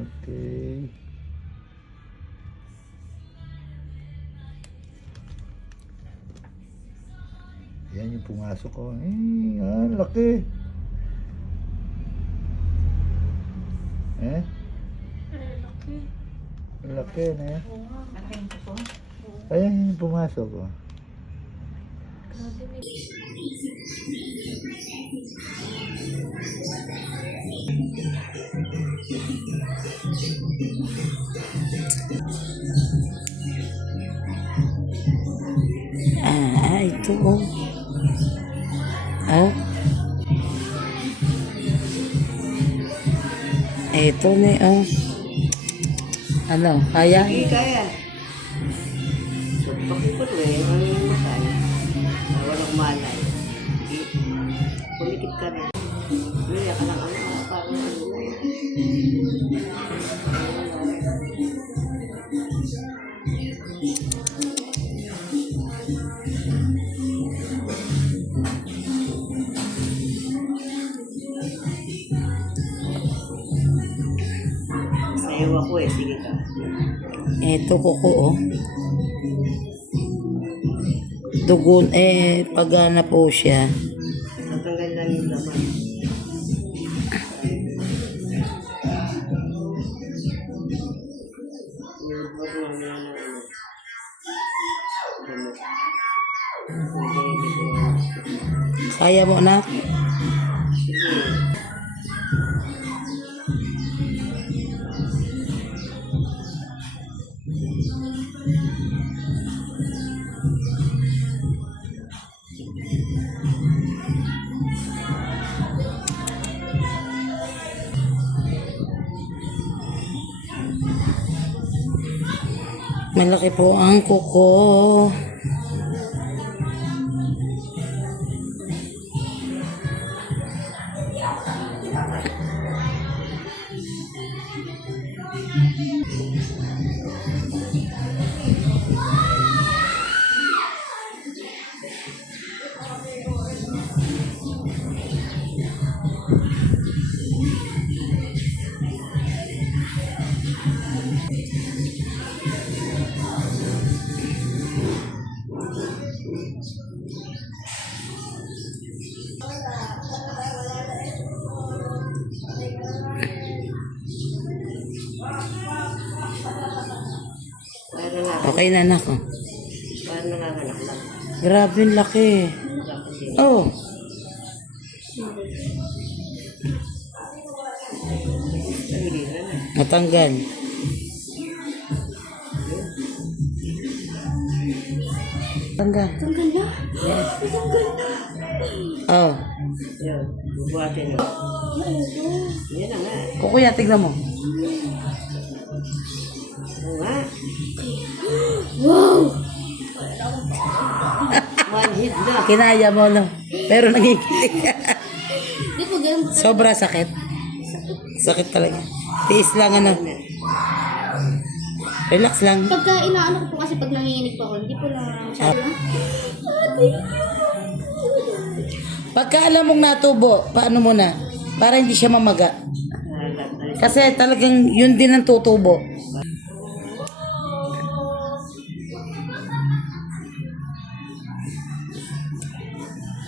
Okay. Yan yung pumasok ko. Laki. Laki. Laki na yan. Laki po. Ayan yung pumasok ko. Ito oh. Ito na oh. Ano, kaya? Hindi kaya. So, pakipot mo eh. Ano yung masay? Walang malay. Pulikit ka na. Hindi ka lang parang sayo ako eh. Sige ka. Ito kuko oh. Dugon pagana po siya. Natanggal lang yung laman. Kaya mo na? Malaki po ang kuko. Okay na anak oh. Parang nanganganak lang. Grabe ang laki. Oh. Hindi na na. Natanggal. Tanggal. Tanggal na? Yes. Tanggal na? Oh. Yan. Bubuhatin na. Yan na nga. Kukuya, tignan mo. Oo nga. Wow! One hit na. Kinaya mo, no? Pero nagigilig. Di po ganun. Sobra sakit. Sakit talaga. Tiis lang, ano. Relax lang. Pagka inaano ko po kasi pag nanginginig po ako, hindi po na masyado na. Pagka alam mong natubo, paano mo na? Para hindi siya mamaga. Kasi talagang yun din ang tutubo.